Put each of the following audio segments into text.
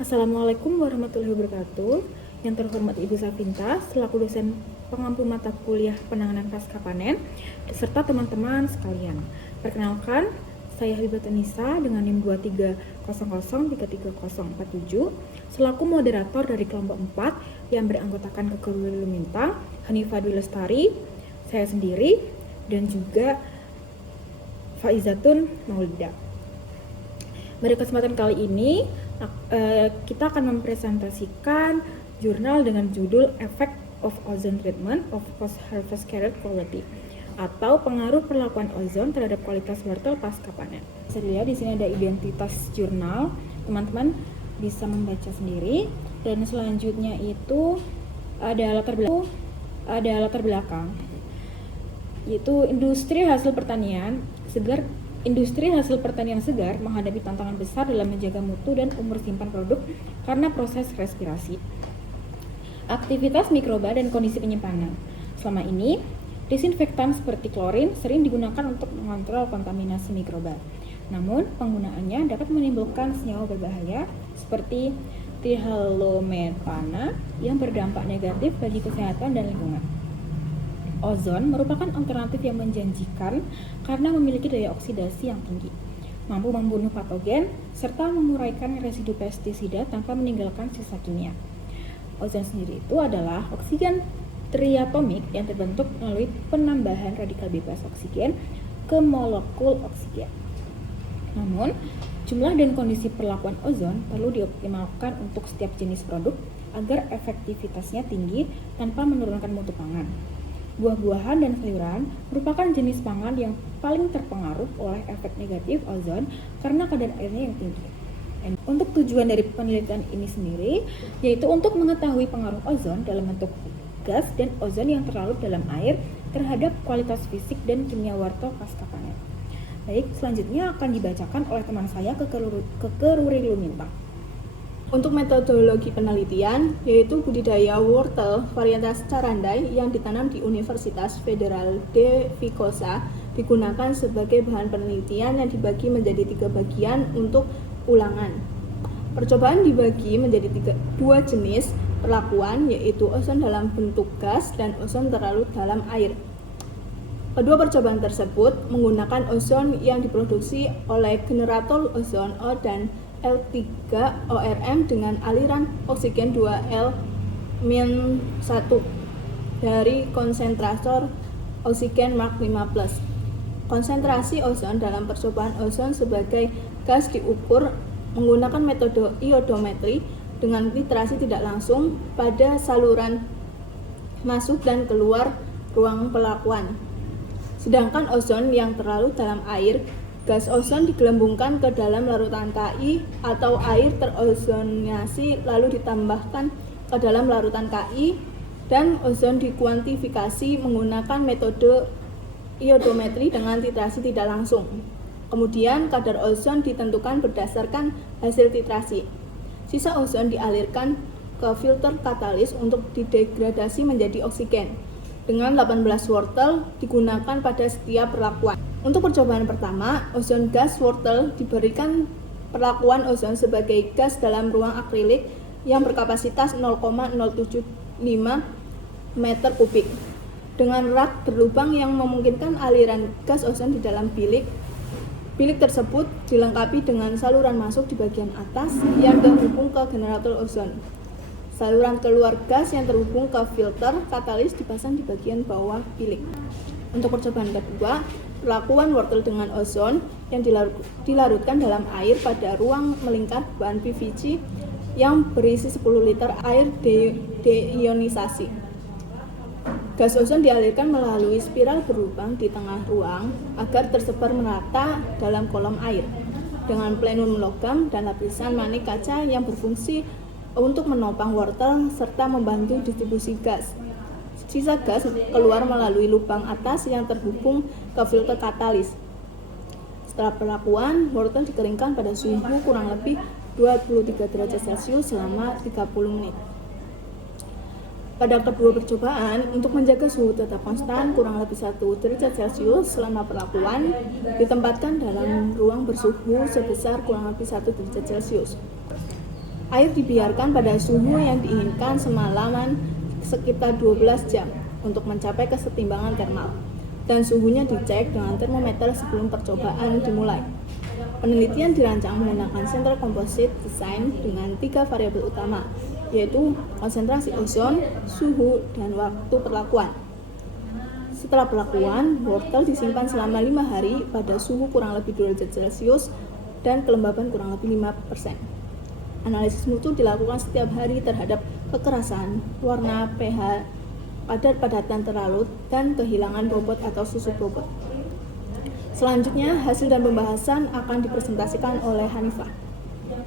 Assalamualaikum warahmatullahi wabarakatuh. Yang terhormat Ibu Safinta, selaku dosen pengampu mata kuliah penanganan pasca panen, beserta teman-teman sekalian. Perkenalkan, saya Habibatun Nisa dengan NIM 2300333047, selaku moderator dari kelompok 4 yang beranggotakan Kekeluargaan Lumintang, Hanifah Dwi Lestari, saya sendiri, dan juga Faizatun Maulida. Pada kesempatan kali ini, kita akan mempresentasikan jurnal dengan judul Effect of Ozone Treatment of Post-Harvest Carrot Quality, atau pengaruh perlakuan ozon terhadap kualitas wortel pasca panen. Bisa dilihat di sini ada identitas jurnal, teman-teman bisa membaca sendiri. Dan selanjutnya itu ada latar belakang, yaitu industri hasil pertanian segar. Industri hasil pertanian segar menghadapi tantangan besar dalam menjaga mutu dan umur simpan produk karena proses respirasi, aktivitas mikroba, dan kondisi penyimpanan. Selama ini, disinfektan seperti klorin sering digunakan untuk mengontrol kontaminasi mikroba. Namun, penggunaannya dapat menimbulkan senyawa berbahaya seperti trihalometana yang berdampak negatif bagi kesehatan dan lingkungan. Ozon merupakan alternatif yang menjanjikan karena memiliki daya oksidasi yang tinggi, mampu membunuh patogen, serta menguraikan residu pestisida tanpa meninggalkan sisa kimia. Ozon sendiri itu adalah oksigen triatomik yang terbentuk melalui penambahan radikal bebas oksigen ke molekul oksigen. Namun, jumlah dan kondisi perlakuan ozon perlu dioptimalkan untuk setiap jenis produk agar efektivitasnya tinggi tanpa menurunkan mutu pangan. Buah-buahan dan sayuran merupakan jenis pangan yang paling terpengaruh oleh efek negatif ozon karena kadar airnya yang tinggi. Untuk tujuan dari penelitian ini sendiri, yaitu untuk mengetahui pengaruh ozon dalam bentuk gas dan ozon yang terlarut dalam air terhadap kualitas fisik dan kimia wortel pasca panen. Baik, selanjutnya akan dibacakan oleh teman saya Kekeluargaan Lumintang. Untuk metodologi penelitian, yaitu budidaya wortel varietas Carandai yang ditanam di Universitas Federal de Vicosa, digunakan sebagai bahan penelitian yang dibagi menjadi 3 bagian untuk ulangan. Percobaan dibagi menjadi dua jenis perlakuan, yaitu ozon dalam bentuk gas dan ozon terlarut dalam air. Kedua percobaan tersebut menggunakan ozon yang diproduksi oleh generator ozon O dan L3ORM dengan aliran oksigen 2L-1 dari konsentrator oksigen Mark 5+. Konsentrasi ozon dalam percobaan ozon sebagai gas diukur menggunakan metode iodometri dengan titrasi tidak langsung pada saluran masuk dan keluar ruang pelakuan. Sedangkan ozon yang terlarut dalam air, gas ozon digelembungkan ke dalam larutan Ki atau air terozonasi lalu ditambahkan ke dalam larutan Ki, dan ozon dikuantifikasi menggunakan metode iodometri dengan titrasi tidak langsung. Kemudian kadar ozon ditentukan berdasarkan hasil titrasi. Sisa ozon dialirkan ke filter katalis untuk didegradasi menjadi oksigen. Dengan 18 wortel digunakan pada setiap perlakuan. Untuk percobaan pertama, ozon gas wortel diberikan perlakuan ozon sebagai gas dalam ruang akrilik yang berkapasitas 0,075 meter kubik dengan rak berlubang yang memungkinkan aliran gas ozon di dalam bilik. Bilik tersebut dilengkapi dengan saluran masuk di bagian atas yang terhubung ke generator ozon. Saluran keluar gas yang terhubung ke filter katalis dipasang di bagian bawah bilik. Untuk percobaan kedua, perlakuan wortel dengan ozon yang dilarutkan dalam air pada ruang melingkar bahan PVC yang berisi 10 liter air deionisasi. Gas ozon dialirkan melalui spiral berlubang di tengah ruang agar tersebar merata dalam kolom air dengan plenum logam dan lapisan manik kaca yang berfungsi untuk menopang wortel serta membantu distribusi gas. Sisa gas keluar melalui lubang atas yang terhubung ke filter katalis. Setelah perlakuan, wortel dikeringkan pada suhu kurang lebih 23 derajat Celcius selama 30 menit. Pada kedua percobaan, untuk menjaga suhu tetap konstan kurang lebih 1 derajat Celcius selama perlakuan, ditempatkan dalam ruang bersuhu sebesar kurang lebih 1 derajat Celcius. Air dibiarkan pada suhu yang diinginkan semalaman sekitar 12 jam untuk mencapai kesetimbangan termal, dan suhunya dicek dengan termometer sebelum percobaan dimulai. Penelitian dirancang menggunakan Central Composite Design dengan 3 variabel utama, yaitu konsentrasi ozon, suhu, dan waktu perlakuan. Setelah perlakuan, wortel disimpan selama 5 hari pada suhu kurang lebih 2 derajat Celcius dan kelembaban kurang lebih 5%. Analisis mutu dilakukan setiap hari terhadap kekerasan, warna, pH, kadar padatan terlarut, dan kehilangan bobot atau susut bobot. Selanjutnya, hasil dan pembahasan akan dipresentasikan oleh Hanifah.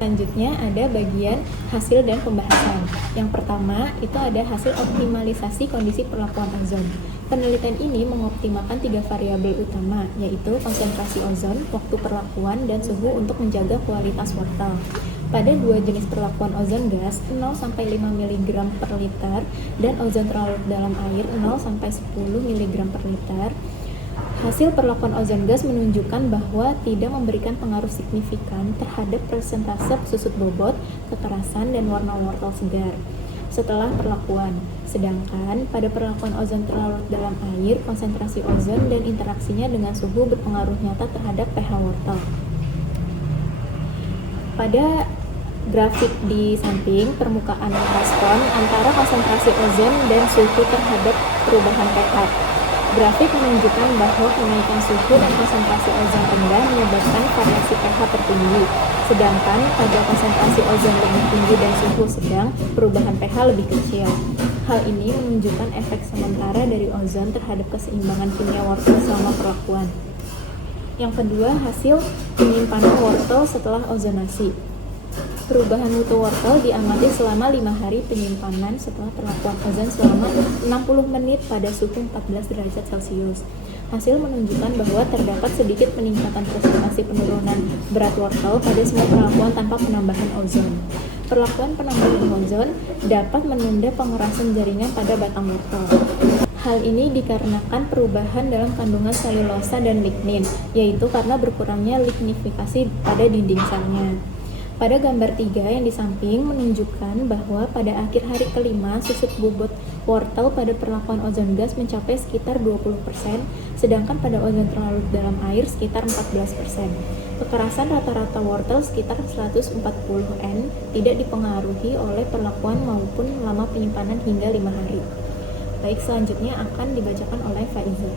Selanjutnya ada bagian hasil dan pembahasan. Yang pertama itu ada hasil optimalisasi kondisi perlakuan ozon. Penelitian ini mengoptimalkan 3 variabel utama, yaitu konsentrasi ozon, waktu perlakuan, dan suhu untuk menjaga kualitas wortel. Pada 2 jenis perlakuan ozon gas 0-5 mg per liter dan ozon terlarut dalam air 0-10 mg per liter, hasil perlakuan ozon gas menunjukkan bahwa tidak memberikan pengaruh signifikan terhadap persentase susut bobot, kekerasan, dan warna wortel segar setelah perlakuan. Sedangkan pada perlakuan ozon terlarut dalam air, konsentrasi ozon dan interaksinya dengan suhu berpengaruh nyata terhadap pH wortel. Pada grafik di samping, permukaan respon antara konsentrasi ozon dan suhu terhadap perubahan pH. Grafik menunjukkan bahwa kenaikan suhu dan konsentrasi ozon rendah menyebabkan variasi pH tertinggi, sedangkan pada konsentrasi ozon lebih tinggi dan suhu sedang, perubahan pH lebih kecil. Hal ini menunjukkan efek sementara dari ozon terhadap keseimbangan kimia wortel selama perlakuan. Yang kedua, hasil penyimpanan wortel setelah ozonasi. Perubahan mutu wortel diamati selama 5 hari penyimpanan setelah perlakuan ozon selama 60 menit pada suhu 14 derajat Celcius. Hasil menunjukkan bahwa terdapat sedikit peningkatan presentasi penurunan berat wortel pada semua perlakuan tanpa penambahan ozon. Perlakuan penambahan ozon dapat menunda pengerasan jaringan pada batang wortel. Hal ini dikarenakan perubahan dalam kandungan selulosa dan lignin, yaitu karena berkurangnya lignifikasi pada dinding selnya. Pada gambar 3 yang di samping menunjukkan bahwa pada akhir hari kelima susut bobot wortel pada perlakuan ozon gas mencapai sekitar 20%, sedangkan pada ozon terlarut dalam air sekitar 14%. Kekerasan rata-rata wortel sekitar 140 N tidak dipengaruhi oleh perlakuan maupun lama penyimpanan hingga 5 hari. Baik, selanjutnya akan dibacakan oleh Faiza.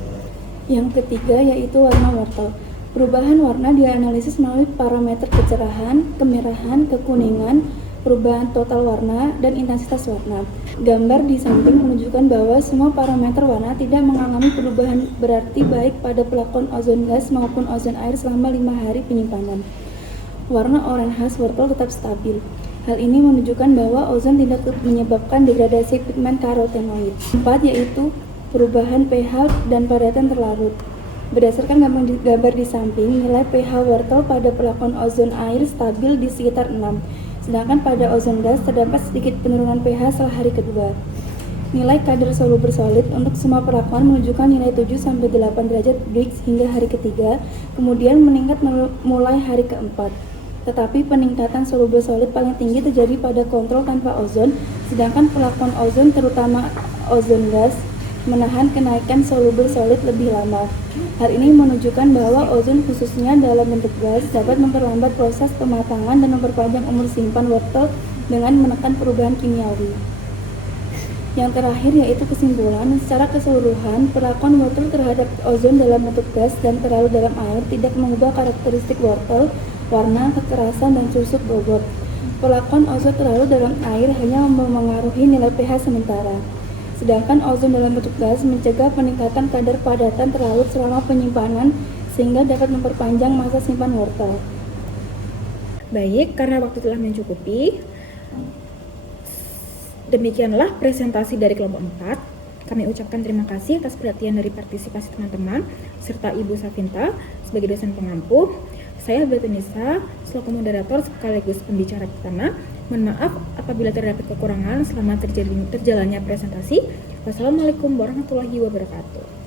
Yang ketiga yaitu warna wortel. Perubahan warna dianalisis melalui parameter kecerahan, kemerahan, kekuningan, perubahan total warna, dan intensitas warna. Gambar di samping menunjukkan bahwa semua parameter warna tidak mengalami perubahan berarti baik pada perlakuan ozon gas maupun ozon air selama 5 hari penyimpanan. Warna oranye khas wortel tetap stabil. Hal ini menunjukkan bahwa ozon tidak menyebabkan degradasi pigmen karotenoid. 4 yaitu perubahan pH dan padatan terlarut. Berdasarkan gambar di samping, nilai pH wortel pada perlakuan ozon air stabil di sekitar 6, sedangkan pada ozon gas terdapat sedikit penurunan pH setelah hari kedua. Nilai kadar soluble solid untuk semua perlakuan menunjukkan nilai 7-8 derajat Brix hingga hari ketiga, kemudian meningkat mulai hari keempat. Tetapi peningkatan soluble solid paling tinggi terjadi pada kontrol tanpa ozon, sedangkan perlakuan ozon terutama ozon gas menahan kenaikan soluble solid lebih lama. Hal ini menunjukkan bahwa ozon khususnya dalam bentuk gas dapat memperlambat proses pematangan dan memperpanjang umur simpan wortel dengan menekan perubahan kimiawi. Yang terakhir yaitu kesimpulan, secara keseluruhan perlakuan wortel terhadap ozon dalam bentuk gas dan terlarut dalam air tidak mengubah karakteristik wortel, warna, kekerasan, dan susut bobot. Perlakuan ozon terlarut dalam air hanya memengaruhi nilai pH sementara. Sedangkan ozon dalam bentuk gas mencegah peningkatan kadar padatan terlarut selama penyimpanan sehingga dapat memperpanjang masa simpan wortel. Baik, karena waktu telah mencukupi, demikianlah presentasi dari kelompok 4. Kami ucapkan terima kasih atas perhatian dari partisipasi teman-teman serta Ibu Safinta sebagai dosen pengampu. Saya Betunisa selaku moderator sekaligus pembicara pertama. Mohon maaf apabila terdapat kekurangan selama terjalannya presentasi. Wassalamualaikum warahmatullahi wabarakatuh.